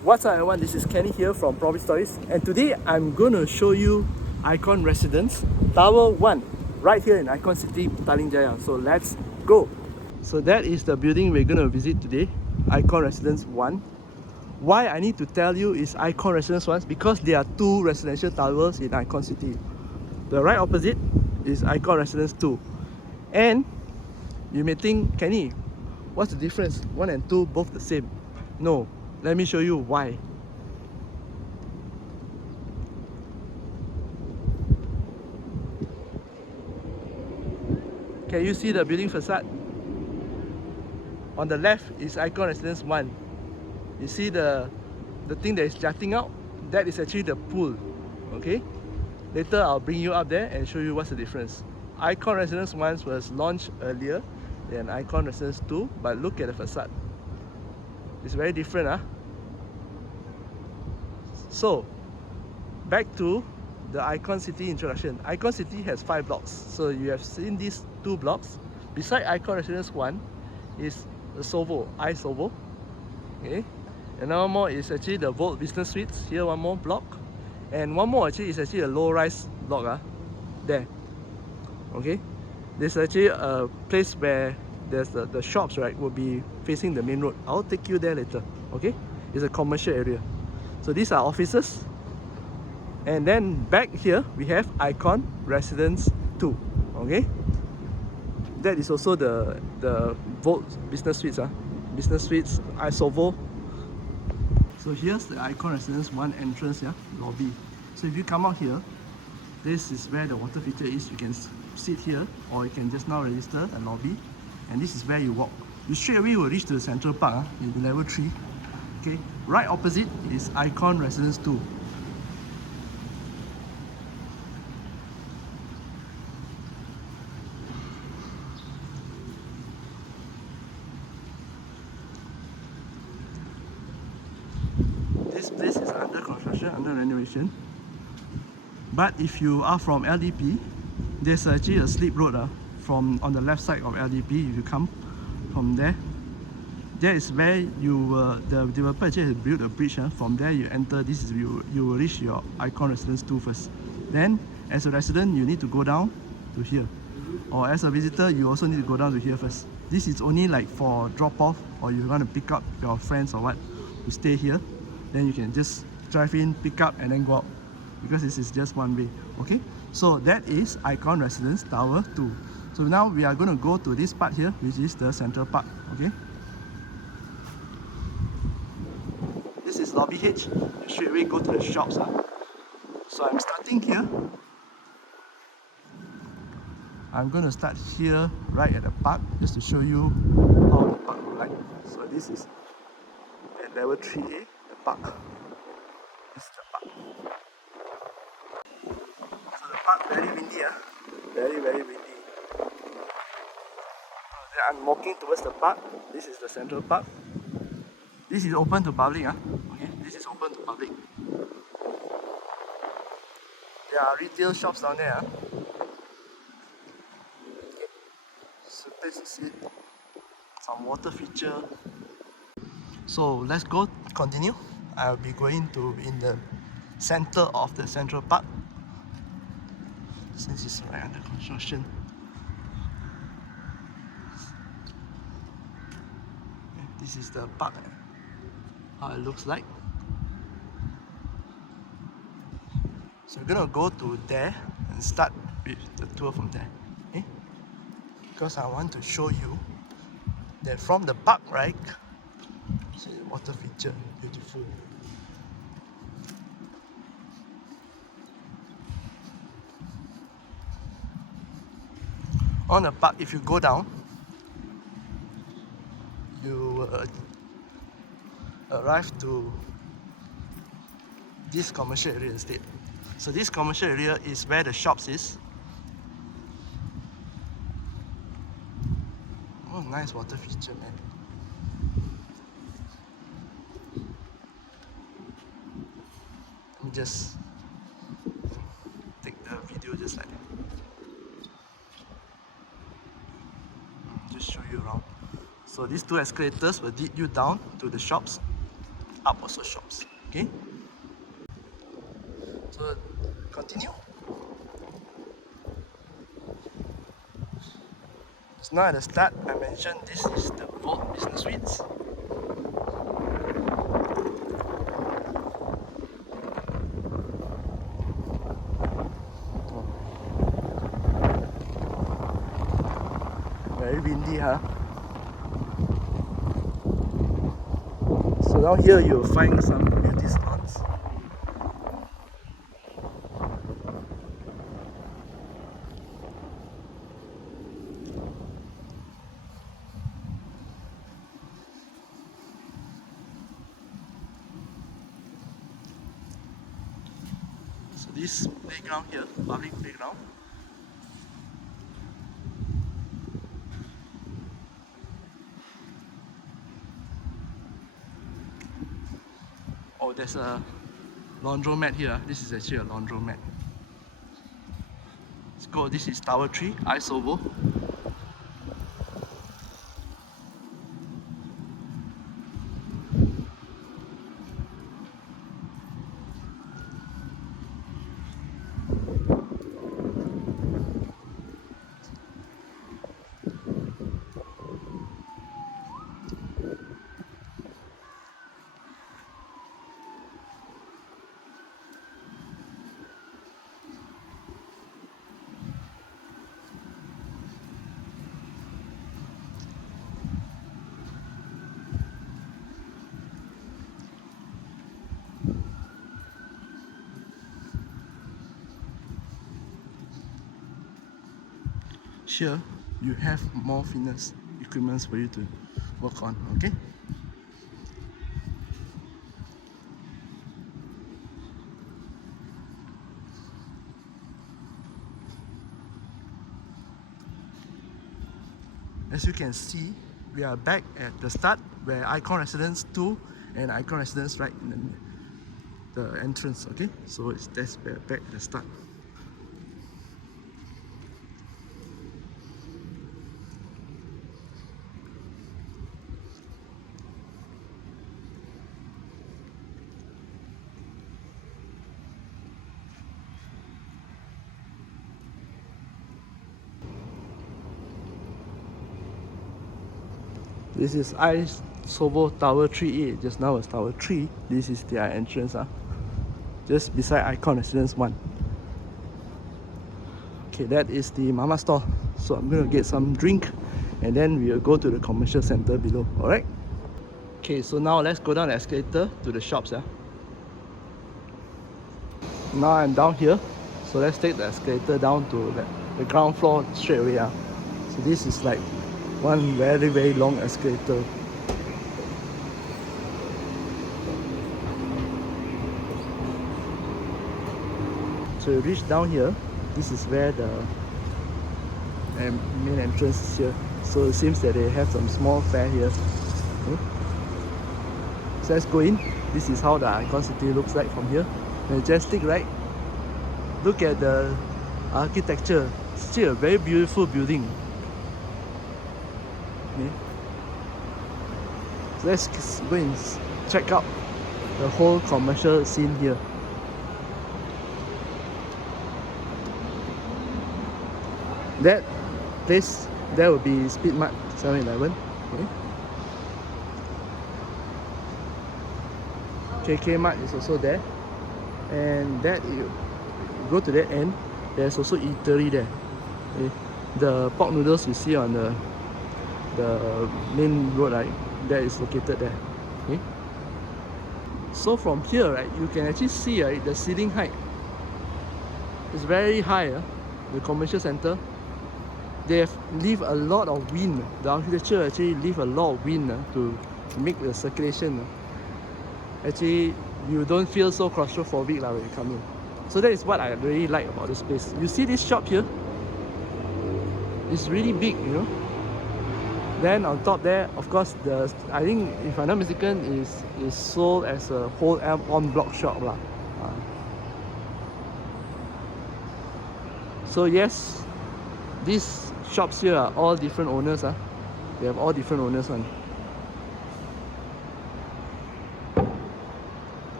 What's up everyone, this is Kenny here from Profit Stories, and today I'm going to show you Icon Residence Tower 1 right here in Icon City, Petaling Jaya. So let's go! So that is the building we're going to visit today, Icon Residence 1. Why I need to tell you is Icon Residence 1 because there are two residential towers in Icon City. The right opposite is Icon Residence 2. And you may think, Kenny, what's the difference? 1 and 2 both the same. No, let me show you why. Can you see the building facade? On the left is Icon Residence 1. You see the thing that is jutting out? That is actually the pool. Okay? Later I'll bring you up there and show you what's the difference. Icon Residence 1 was launched earlier than Icon Residence 2, but look at the facade. It's very different, huh? So, back to the Icon City introduction. Icon City has 5 blocks. So you have seen these 2 blocks. Beside Icon Residence 1 is the Sovo, iSovo. Okay? Another more is actually the Volt Business Suites. Here one more block. And one more actually is actually a low-rise block. There. Okay? There's actually a place where there's the shops, right, will be facing the main road. I'll take you there later. Okay? It's a commercial area. So these are offices. And then back here we have Icon Residence 2. Okay? That is also the Volt Business Suites. Business Suites, iSovo. So here's the Icon Residence 1 entrance, lobby. So if you come out here, this is where the water feature is. You can sit here, or you can just now register a lobby. And this is where you walk. You straight away will reach the Central Park in level 3. Okay, right opposite is Icon Residence 2. This place is under construction, under renovation. But if you are from LDP, there's actually a slip road from on the left side of LDP. If you come from there, that is where the developer actually has built a bridge. From there you enter, this is you will reach your Icon Residence 2 first. Then as a resident you need to go down to here, or as a visitor you also need to go down to here first. This is only like for drop off, or you want to pick up your friends or what, you stay here. Then you can just drive in, pick up and then go out, because this is just one way. Okay, so that is Icon Residence Tower 2. So now we are going to go to this part here, which is the Central Park. Okay, this is lobby H. You straight away go to the shops. So I'm starting here. I'm going to start here right at the park, just to show you how the park looks like. So this is at level 3A, the park. This is the park. So the park very windy, very windy. I'm walking towards the park. This is the Central Park. This is open to public. Okay, this is open to public. There are retail shops down there. So place to sit. Some water feature. So let's go continue. I'll be going to in the center of the Central Park, since it's right under construction. This is the park, how it looks like. So we're gonna go to there and start with the tour from there. Okay? Because I want to show you that from the park, right? See the water feature, beautiful. On the park, if you go down, you arrive to this commercial area instead. So this commercial area is where the shops is. Oh, nice water feature, man. Let me just take the video just like that. Just show you around. So these 2 escalators will lead you down to the shops. up also shops. Okay, so continue. So now at the start I mentioned this is the Vault Business Suites. Very windy, huh? So down here you'll find some beauty salons. So this playground here, public playground. Oh, there's a laundromat here. This is actually a laundromat. Let's go. This is Tower 3, Isovo. Here you have more fitness equipments for you to work on, okay? As you can see, we are back at the start where Icon Residence 2 and Icon Residence right in the entrance, okay? So that's back at the start. This is Isovo Tower 3A. Just now was Tower 3. This is their entrance. Just beside Icon Residence 1. Okay, that is the mama store. So I'm going to get some drink and then we'll go to the commercial center below. Alright? Okay, so now let's go down the escalator to the shops. Now I'm down here. So let's take the escalator down to the ground floor straight away. So this is like one very long escalator. So you reach down here, this is where the main entrance is here. So it seems that they have some small fair here. Okay. So let's go in. This is how the Icon City looks like from here. Majestic, right? Look at the architecture. It's still a very beautiful building. Okay. So let's go and check out the whole commercial scene here. That place, that will be Speedmart 7-Eleven. Okay. KK Mart is also there, and that you go to that end, there's also eatery there. Okay. The pork noodles you see on the main road, right, that is located there. Okay. So from here, right, you can actually see, right, the ceiling height is very high. The commercial center, they have leave a lot of wind. The architecture actually leave a lot of wind to make the circulation. Actually, you don't feel so claustrophobic when you come in. So that is what I really like about this place. You see this shop here? It's really big, you know. Then on top there, of course, I think, if I'm not mistaken, is sold as a whole on-block shop lah. So yes, these shops here are all different owners. They have all different owners one.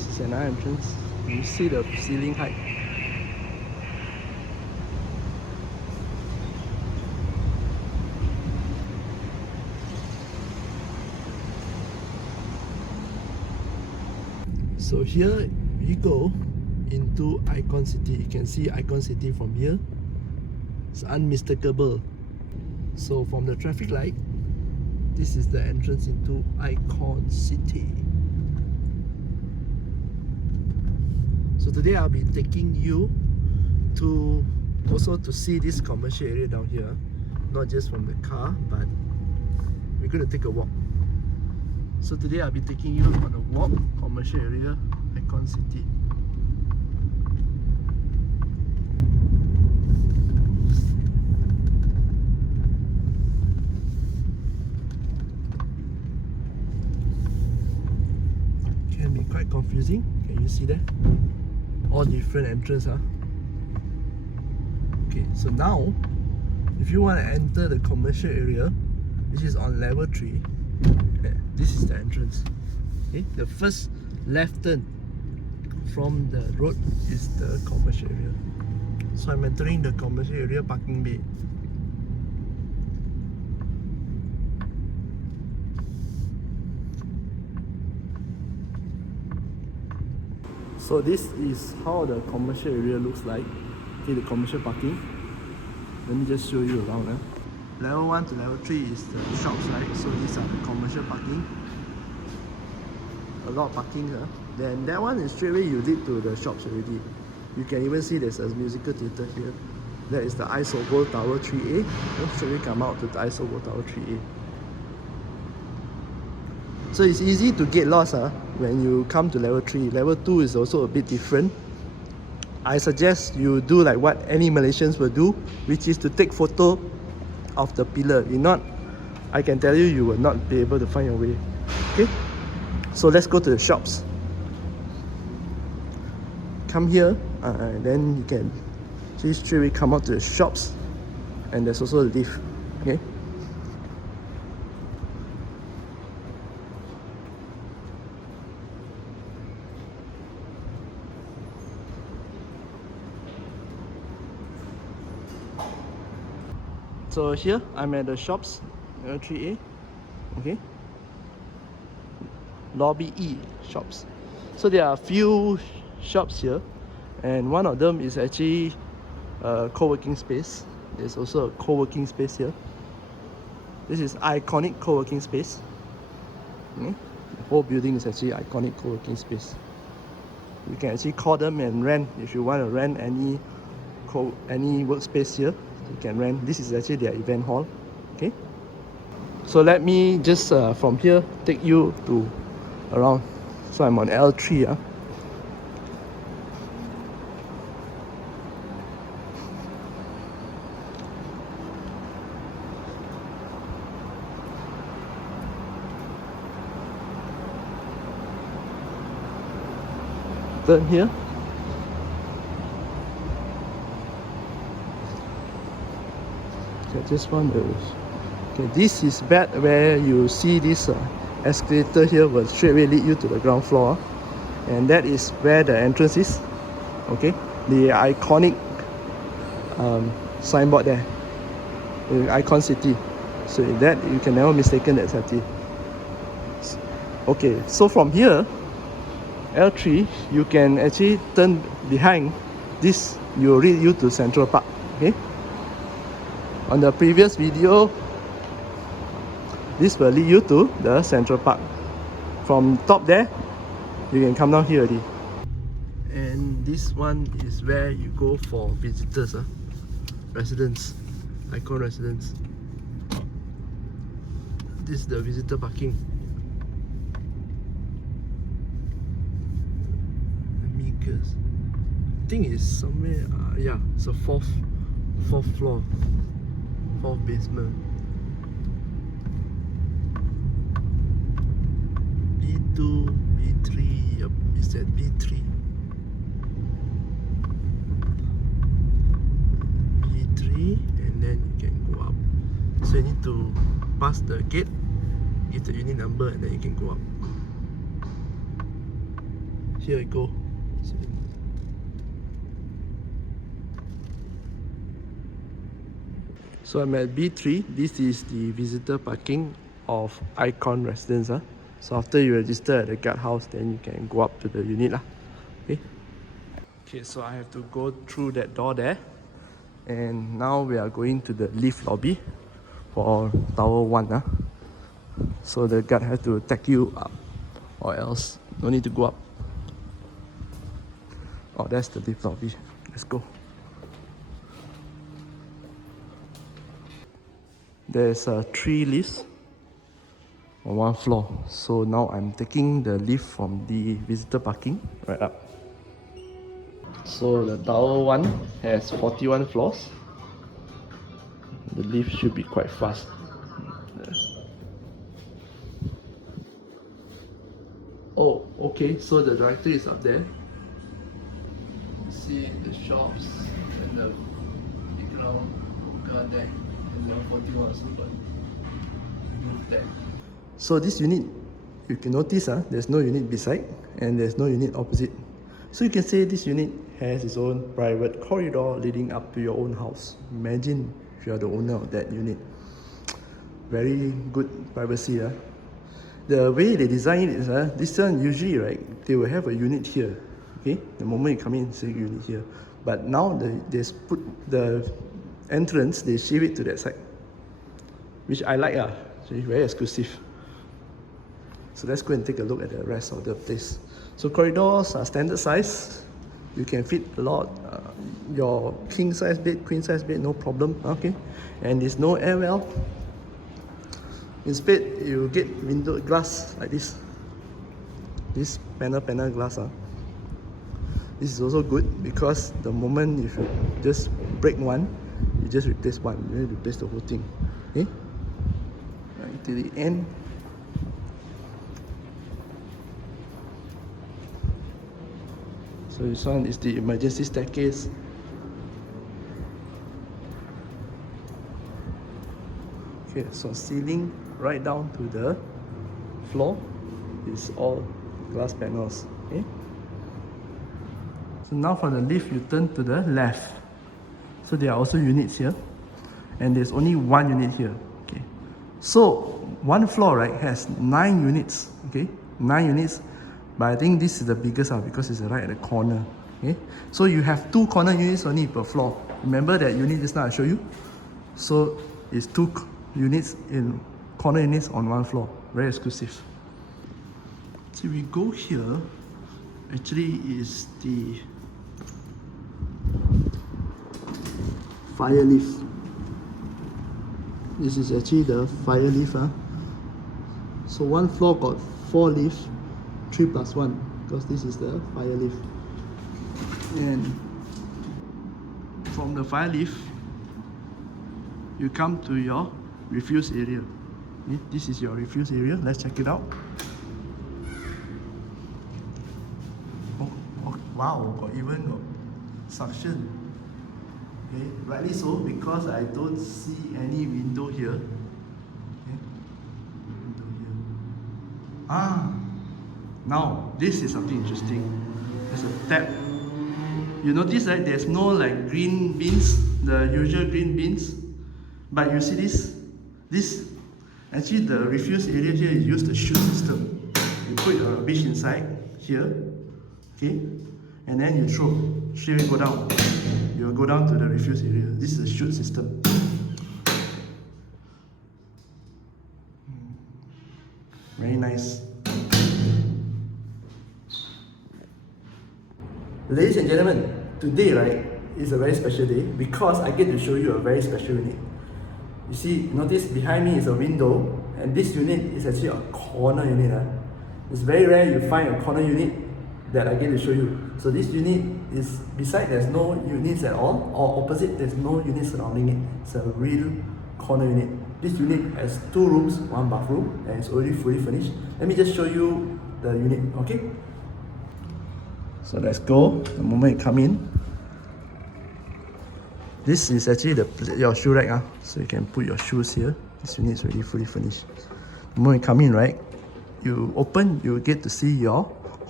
this is another entrance. You see the ceiling height. So here we go into Icon City. You can see Icon City from here. It's unmistakable. So from the traffic light, this is the entrance into Icon City. So today I'll be taking you to also to see this commercial area down here. Not just from the car, but we're going to take a walk. So today I'll be taking you on a walk, commercial area, Icon City. Can be quite confusing. Can you see that? All different entrances, huh? Okay, so now if you want to enter the commercial area, which is on level 3, this is the entrance. Okay, the first left turn from the road is the commercial area. So I'm entering the commercial area parking bay. So this is how the commercial area looks like. Okay, the commercial parking. Let me just show you around. Level 1 to level 3 is the shops, right? So these are the commercial parking. A lot of parking here. Then that one is straight away you lead to the shops already. You can even see there's a musical theatre here. That is the Isobo Tower 3A. You straight away come out to the Isobo Tower 3A. So it's easy to get lost when you come to level 3. Level 2 is also a bit different. I suggest you do like what any Malaysians will do, which is to take photo of the pillar. If not, I can tell you, you will not be able to find your way. Okay, so let's go to the shops. Come here, and then you can just straight away come out to the shops, and there's also a lift. Okay. So here I'm at the shops, L3A, okay. Lobby E shops. So there are a few shops here, and one of them is actually a co-working space. There's also a co-working space here. This is iconic co-working space. Okay. The whole building is actually iconic co-working space. You can actually call them and rent if you want to rent any workspace here. You can rent. This is actually their event hall. Okay, so let me just from here take you to around. So I'm on L3. Turn here. Okay, just one. Okay, this is bad where you see this escalator here will straight away lead you to the ground floor, and that is where the entrance is. Okay, the iconic signboard there, the Icon City. So that you can never mistaken that city. Okay, so from here, L3, you can actually turn behind this. Will lead you to Central Park. Okay. On the previous video, this will lead you to the Central Park. From top there, you can come down here already. And this one is where you go for visitors. Residenz, Icon Residenz. This is the visitor parking. Amigos. I think it's somewhere, yeah, it's a fourth floor. 4th basement. B2, B3, yep, it's at B3. B3, and then you can go up. So you need to pass the gate, give the unit number, and then you can go up. Here I go. So I'm at B3. This is the visitor parking of Icon Residence. So after you register at the guard house, then you can go up to the unit. Okay, so I have to go through that door there. And now we are going to the lift lobby for Tower 1. So the guard has to take you up, or else no need to go up. Oh, that's the lift lobby. Let's go. There's 3 lifts on 1 floor. So now I'm taking the lift from the visitor parking right up. So the Tower 1 has 41 floors. The lift should be quite fast. Oh, okay, so the director is up there. You see the shops and the playground there. And the 41 also got roof there. So this unit, you can notice there's no unit beside and there's no unit opposite. So you can say this unit has its own private corridor leading up to your own house. Imagine if you are the owner of that unit. Very good privacy. The way they design it is, this one usually, right, they will have a unit here. Okay, the moment you come in, say unit here. But now they put the entrance, they shift it to that side, which I like. So it's very exclusive. So let's go and take a look at the rest of the place. So corridors are standard size. You can fit a lot. Your king size bed, queen size bed, no problem. Okay, and there's no air well. Instead, you get window glass like this. This panel glass. This is also good because the moment if you just break one, you just replace one. You don't replace the whole thing. Okay, right to the end. So this one is the emergency staircase. Okay, so ceiling right down to the floor is all glass panels. Okay. So now for the lift, you turn to the left. So there are also units here, and there's only 1 unit here. Okay. So 1 floor, right, has 9 units. Okay, 9 units. But I think this is the biggest because it's right at the corner. Okay. So you have 2 corner units only per floor. Remember that unit just now I showed you? So it's 2 units in corner units on 1 floor. Very exclusive. So we go here, actually is the fire lift. This is actually the fire lift. So 1 floor got 4 lifts, 3 plus 1, because this is the fire lift. And from the fire lift, you come to your refuse area. Okay, this is your refuse area. Let's check it out. Oh, wow, even got suction. Okay, rightly so, because I don't see any window here. Okay, window here. Now this is something interesting. There's a tap. You notice that there's no like green bins, the usual green bins. But you see this actually the refuse area here is used the chute system. You put your rubbish inside here, okay, and then you throw, straight go down. You will go down to the refuse area. This is a chute system. Very nice. Ladies and gentlemen, today, right, is a very special day because I get to show you a very special unit. You see, notice behind me is a window, and this unit is actually a corner unit. It's very rare you find a corner unit that I get to show you. So this unit is, beside there's no units at all, or opposite there's no units surrounding it. It's a real corner unit. This unit has 2 rooms, 1 bathroom, and it's already fully furnished. Let me just show you the unit, okay? So let's go. The moment you come in, this is actually your shoe rack, so you can put your shoes here. This unit is already fully furnished. The moment you come in, right, you open, you get to see your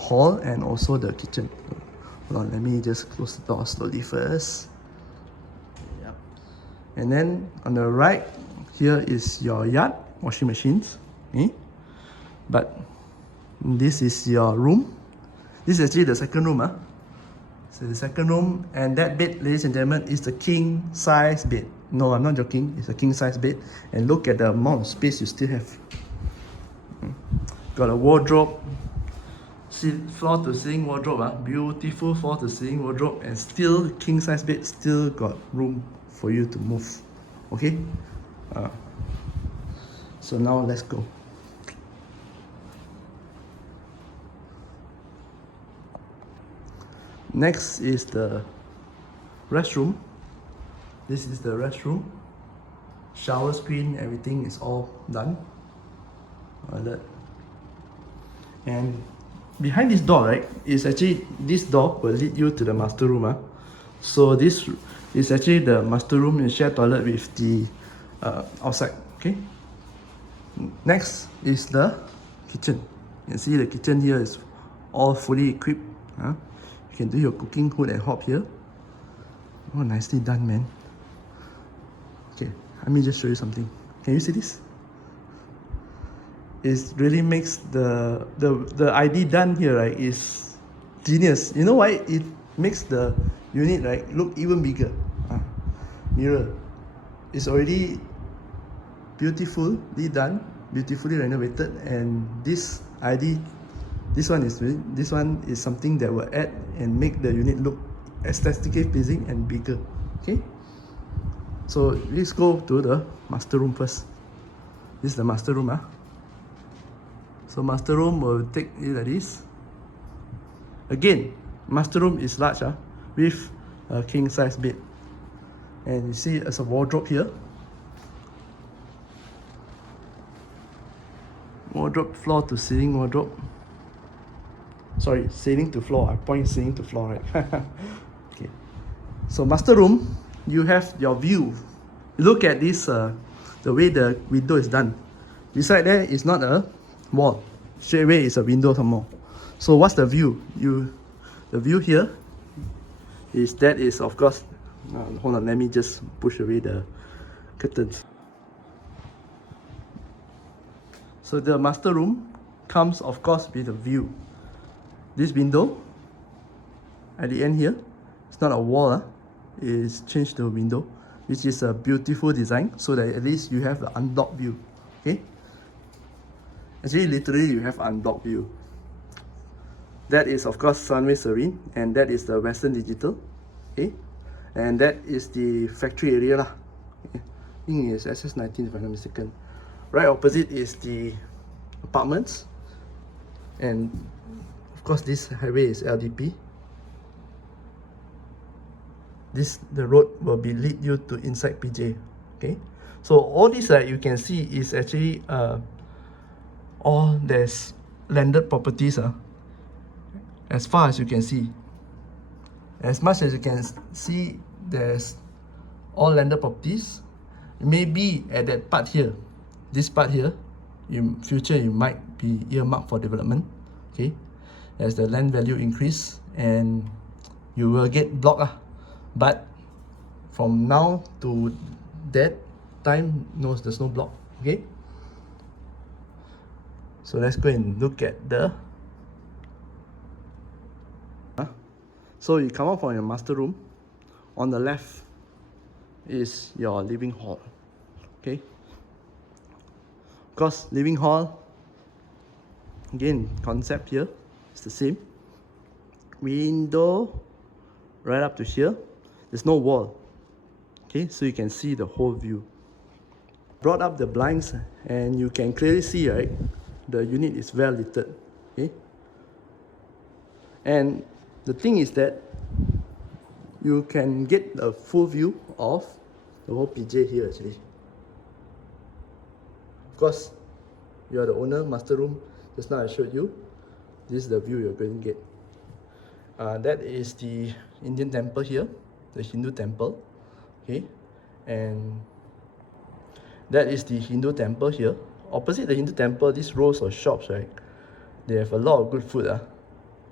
hall and also the kitchen. Hold on, let me just close the door slowly first. Yep. And then on the right here is your yard, washing machines. Okay? But this is your room. This is actually the second room. So the second room, and that bed, ladies and gentlemen, is the king size bed. No, I'm not joking, it's a king size bed. And look at the amount of space you still have. Got a wardrobe, floor to ceiling wardrobe, beautiful floor to ceiling wardrobe, and still king size bed, still got room for you to move. Okay? So now let's go. Next is the restroom. This is the restroom. Shower screen, everything is all done. And behind this door, right, is actually, this door will lead you to the master room. So this is actually the master room and shared toilet with the outside. Okay. Next is the kitchen. You can see the kitchen here is all fully equipped. You can do your cooking, hood and hob here. Oh, nicely done, man. Okay, let me just show you something. Can you see this? It really makes the ID done here, right, is genius. You know why? It makes the unit, right, look even bigger. Mirror. It's already beautifully done, beautifully renovated, and this ID, this one is something that will add and make the unit look aesthetically pleasing and bigger. Okay, so let's go to the master room first. This is the master room. So master room will take it like this. Again, master room is large with a king size bed, and you see there's a wardrobe here. Wardrobe, floor to ceiling wardrobe. Sorry, ceiling to floor. I point ceiling to floor, right? Okay. So master room, you have your view. Look at this, the way the window is done. Beside there is not a wall. Straight away is a window some more. So what's the view? The view here is, that is of course, hold on, let me just push away the curtains. So the master room comes of course with a view. This window at the end here, it's not a wall, it's changed to a window, which is a beautiful design, so that at least you have the unblocked view. Okay, actually literally you have unblocked view. That is of course Sunway Serene, and that is the Western Digital. Okay, and that is the factory area lah. Okay. I think it's SS19 if I'm not mistaken. Right opposite is the apartments, and of course this highway is LDP. The road will be lead you to inside PJ. Okay, so all this you can see is actually all there's landed properties as far as you can see. As much as you can see, there's all landed properties. Maybe at that part here, this part here, in future you might be earmarked for development. Okay, as the land value increase and you will get blocked. But from now to that time, no, there's no block. Okay, so let's go and look at the so you come out from your master room. On the left is your living hall. Okay, of course, living hall, again, concept here is the same. Window right up to here. There's no wall. Okay, so you can see the whole view. Brought up the blinds, and you can clearly see, right, the unit is well lit. Okay, and the thing is that you can get a full view of the whole PJ here actually. Of course, you are the owner, master room. Just now I showed you. This is the view you're going to get. That is the Indian temple here, the Hindu temple. Okay, and that is the Hindu temple here. Opposite the Hindu temple, these rows of shops, right, they have a lot of good food.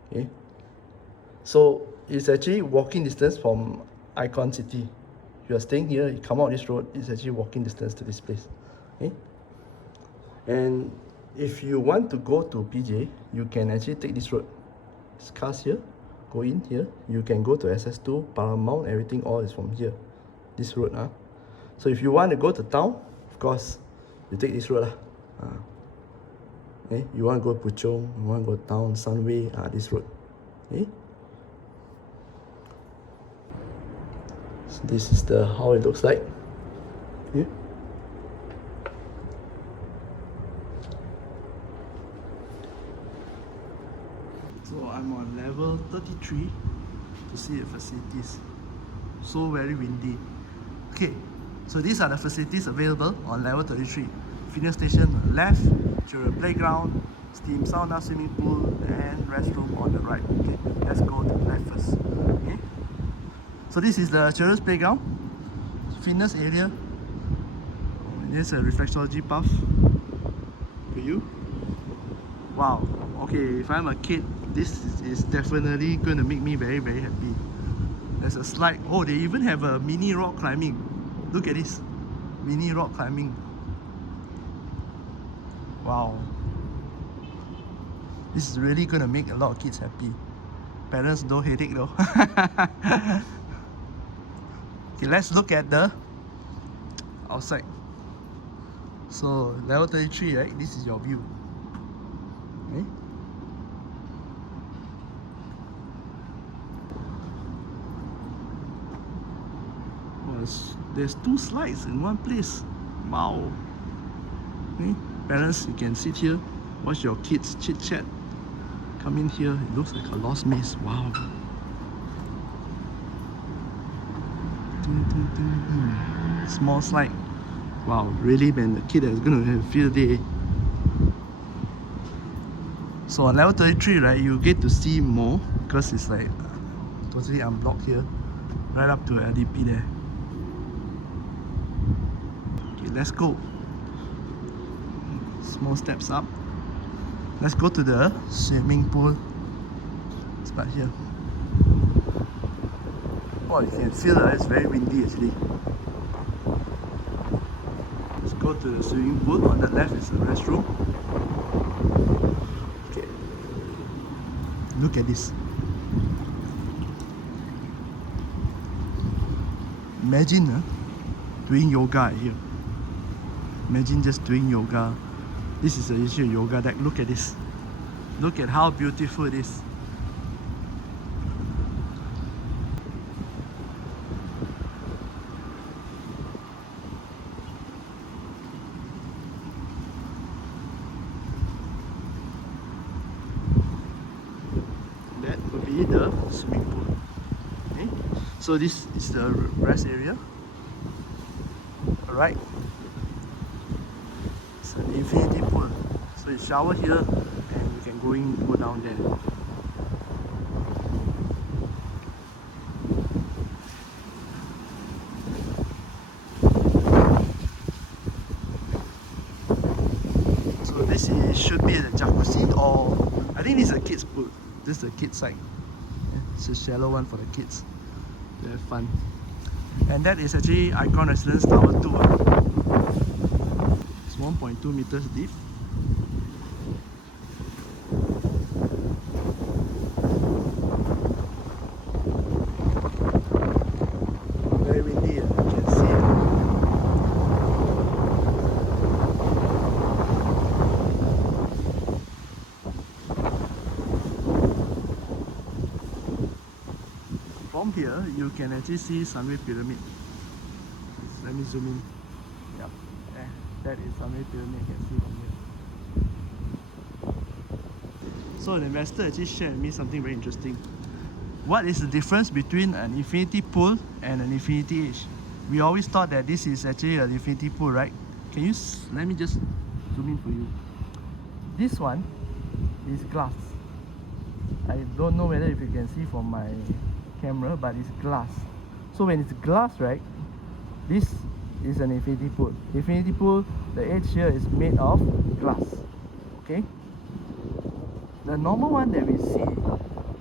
Okay, so it's actually walking distance from Icon City. If you are staying here, you come out this road, it's actually walking distance to this place. Okay, and if you want to go to PJ, you can actually take this road. It's cars here, go in here, you can go to SS2, Paramount, everything all is from here, this road. So if you want to go to town, of course, you take this road. Okay? You want to go Puchong, you want to go town, Sunway, this road. Okay? So this is how it looks like. Okay? So I'm on level 33 to see the facilities. So very windy. Okay, so these are the facilities available on level 33. Fitness station on the left, children playground, steam sauna, swimming pool, and restroom on the right. Okay, let's go to the left first. Okay, so this is the children's playground, fitness area. There's a reflexology path for you. Wow. Okay, if I'm a kid, this is definitely going to make me very, very happy. There's a slide. Oh, they even have a mini rock climbing. Look at this. Mini rock climbing. Wow. This is really going to make a lot of kids happy. Parents, no headache though. Okay, let's look at the outside. So, level 33, right? This is your view. Okay. There's 2 slides in one place. Wow. Okay. Parents, you can sit here, watch your kids chit chat. Come in here, it looks like a lost maze. Wow. Small slide. Wow, really, man, the kid is gonna have a field day. So on level 33, right, you get to see more because it's like totally unblocked here, right up to LDP there. Okay, let's go. Small steps up. Let's go to the swimming pool. It's back here. Oh, you can feel that it's very windy actually. Let's go to the swimming pool. On the left is the restroom. Okay. Look at this. Imagine doing yoga here. Imagine just doing yoga. This is a yoga deck. Look at this. Look at how beautiful it is. That would be the swimming pool. Okay? So this is the rest area. Alright. It's an infinity pool. So you shower here and you can go down there. So this should be the jacuzzi, or I think this is a kids pool. This is the kids side. It's a shallow one for the kids. They have fun. And that is actually Icon Residence Tower 2. It's 1.2 meters deep. Very windy, you can see. From here, you can actually see Sunway Pyramid. Let me zoom in. Yep, that is Sunway Pyramid, you can see from here. So an investor actually shared with me something very interesting. What is the difference between an infinity pool and an infinity edge? We always thought that this is actually an infinity pool, right? Can you, let me just zoom in for you. This one is glass. I don't know whether if you can see from my camera, but it's glass. So when it's glass, right, this is an infinity pool. Infinity pool, the edge here is made of glass. Okay, the normal one that we see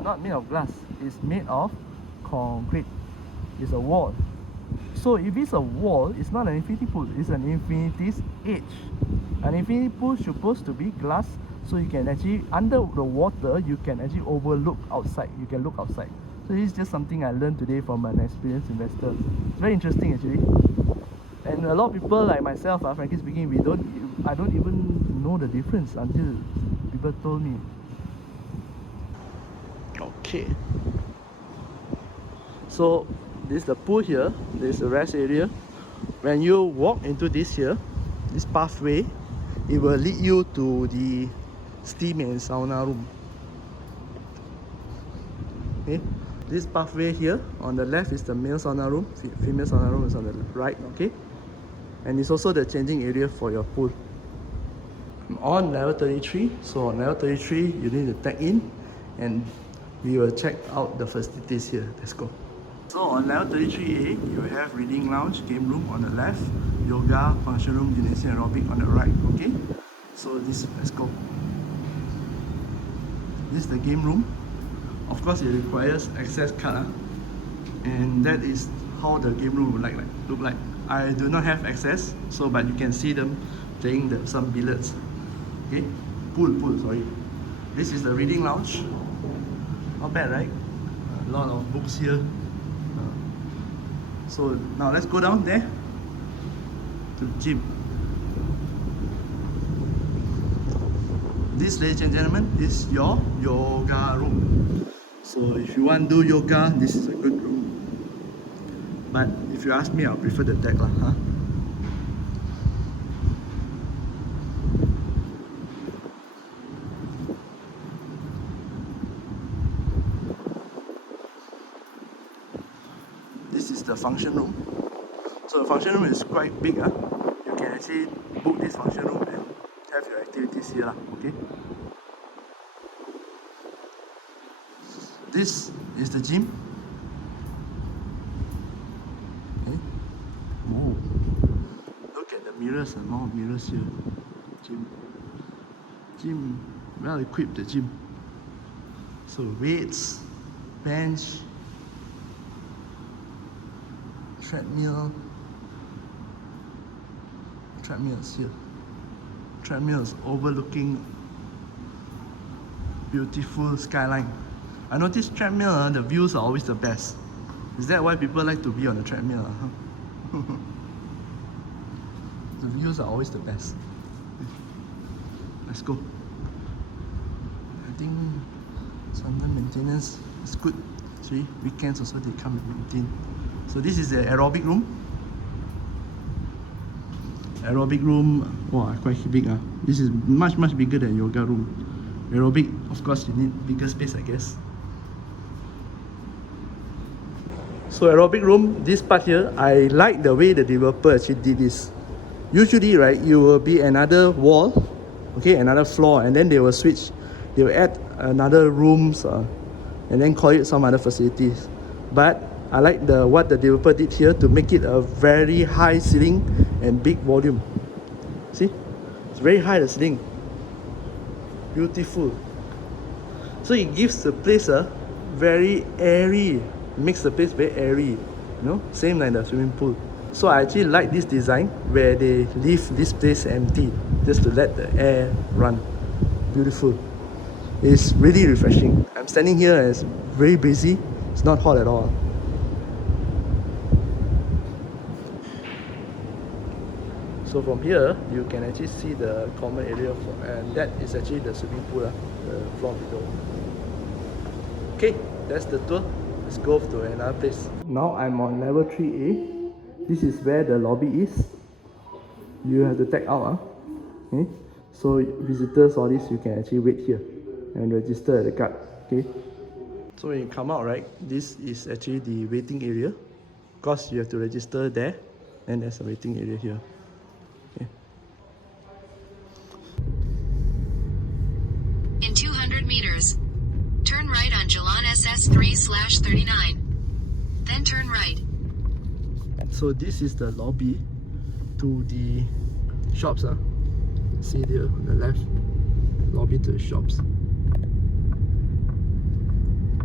not made of glass, it's made of concrete. It's a wall. So if it's a wall, it's not an infinity pool, it's an infinity's edge. An infinity pool is supposed to be glass, so you can actually, under the water, you can actually overlook outside. You can look outside. So this is just something I learned today from an experienced investor. It's very interesting actually. And a lot of people like myself, frankly speaking, I don't even know the difference until people told me. Okay. So this is the pool here. This is the rest area. When you walk into this here, this pathway, it will lead you to the steam and sauna room. Okay. This pathway here on the left is the male sauna room. Female sauna room is on the right. Okay. And it's also the changing area for your pool. I'm on level 33. So on level 33, you need to tag in, and we will check out the facilities here. Let's go. So on level 33A, you have reading lounge, game room on the left, yoga, function room, gymnasium, aerobic on the right. Okay. So let's go. This is the game room. Of course, it requires access card, and that is how the game room would look like. I do not have access, so but you can see them playing some billiards. Okay, pool. Sorry. This is the reading lounge. Not bad, right? A lot of books here. So now let's go down there to the gym. This, ladies and gentlemen, is your yoga room. So if you want to do yoga, this is a good room. But if you ask me, I'll prefer the deck lah, huh? This is the function room. So the function room is quite big, huh? You can actually book this function room and have your activities here lah, okay? This is the gym. Okay. Oh, look at the mirrors, and more mirrors here. Gym, well equipped the gym. So weights, bench, treadmill. Treadmills here. Treadmills overlooking beautiful skyline. I noticed treadmill, the views are always the best. Is that why people like to be on the treadmill? Huh? The views are always the best. Let's go. I think sometimes maintenance is good. See, weekends also they come and maintain. So this is the aerobic room. Aerobic room, wow, quite big. This is much bigger than yoga room. Aerobic, of course, you need bigger space, I guess. So aerobic room, this part here, I like the way the developer actually did this. Usually, right, you will be another wall, okay, another floor, and then they will switch. They will add another rooms, and then call it some other facilities. But I like what the developer did here to make it a very high ceiling and big volume. See, it's very high, the ceiling. Beautiful. So it gives the place a very airy. Makes the place very airy, you know, same like the swimming pool. So I actually like this design where they leave this place empty just to let the air run. Beautiful. It's really refreshing. I'm standing here and it's very breezy. It's not hot at all. So from here, you can actually see the common area, and that is actually the swimming pool, the floor below. Okay, that's the tour. Let's go to another place. Now I'm on level 3A. This is where the lobby is. You have to tag out. Okay? So visitors, all this, you can actually wait here and register at the card. Okay? So when you come out, right, this is actually the waiting area. Of course, you have to register there, and there's a waiting area here. Okay. In 200 meters, turn right on Jalan SS 3/39. Then turn right. So this is the lobby to the shops. See there on the left, lobby to the shops.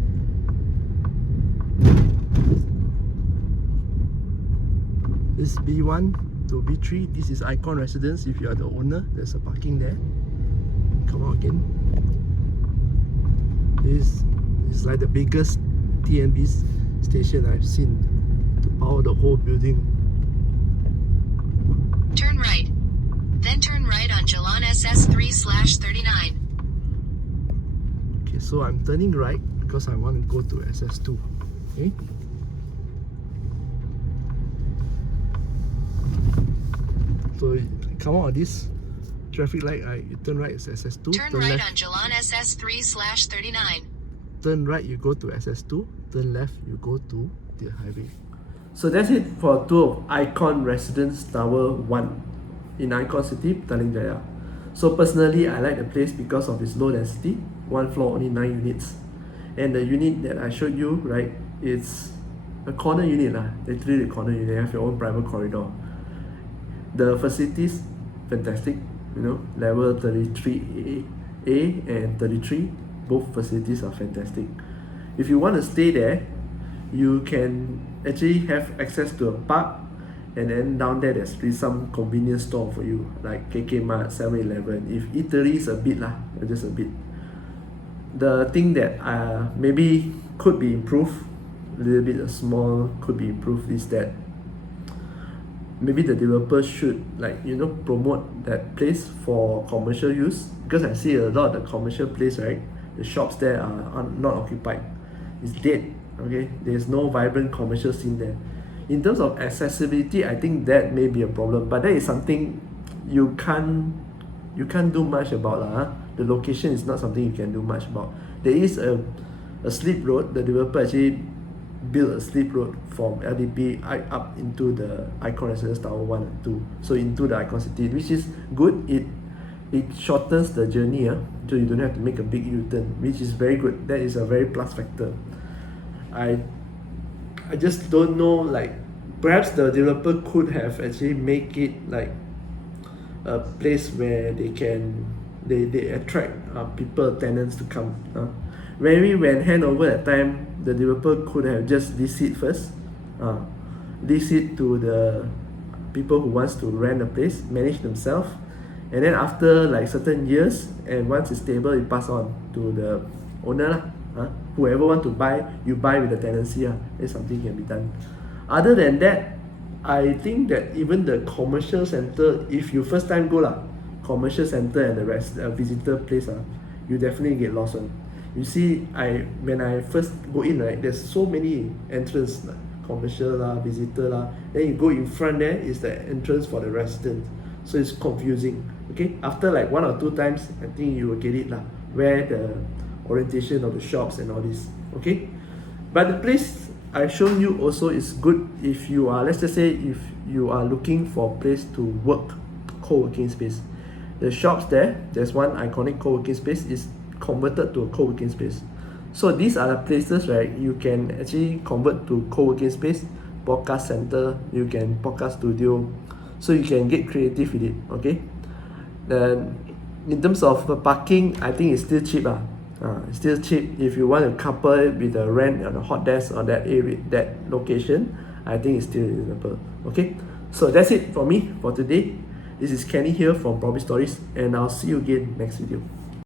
This B1 to B3, this is Icon Residence. If you are the owner, there's a parking there. Come out again. This is like the biggest TNB station I've seen to power the whole building. Turn right. Then turn right on Jalan SS3/39. Okay, so I'm turning right because I want to go to SS2. Okay. So you come out of this traffic light, you turn right, it's SS2. Turn right on Jalan SS3/39. Turn right, you go to SS2. Turn left, you go to the highway. So that's it for a tour of Icon Residence Tower 1 in Icon City, Petaling Jaya. So personally, I like the place because of its low density. One floor, only 9 units. And the unit that I showed you, right, it's a corner unit, literally the corner unit. You have your own private corridor. The facilities, fantastic, level 33A and 33, both facilities are fantastic. If you want to stay there, you can actually have access to a park, and then down there there's some convenience store for you, like KK Mart, 7-Eleven. If eatery is a bit just a bit. The thing that maybe could be improved, a little bit small could be improved, is that maybe the developer should promote that place for commercial use, because I see a lot of the commercial place, right, the shops there are not occupied. It's dead. Okay, there's no vibrant commercial scene there. In terms of accessibility, I think that may be a problem, but that is something you can't do much about. The location is not something you can do much about. There is a slip road. The developer actually built a slip road from LDP up into the Icon Residence Tower 1 and 2, so into the Icon City, which is good. It shortens the journey, so you don't have to make a big U-turn, which is very good. That is a very plus factor. I just don't know, perhaps the developer could have actually make it like a place where they attract people, tenants to come. Maybe when handover at time, the developer could have just lease it first, lease it to the people who wants to rent a place, manage themselves, and then after certain years, and once it's stable, you pass on to the owner. Whoever want to buy, you buy with the tenancy. That's something can be done. Other than that, I think that even the commercial center, if you first time go commercial center and the rest visitor place, you definitely get lost on. You see, when I first go in, right, there's so many entrance, commercial visitor then you go in front, there is the entrance for the resident, so it's confusing. Okay, after 1 or 2 times, I think you will get it where the orientation of the shops and all this. Okay, but the place I've shown you also is good if you are, let's just say, if you are looking for a place to work, co-working space. The shops there's one iconic co-working space, is converted to a co-working space. So these are the places, right, you can actually convert to co-working space, podcast center, you can podcast studio, so you can get creative with it. Okay, then in terms of parking, I think it's still cheap. It's still cheap. If you want to couple it with the rent on the hot desk or that area, that location, I think it's still reasonable. Okay, so that's it for me for today. This is Kenny here from Property Stories, and I'll see you again next video.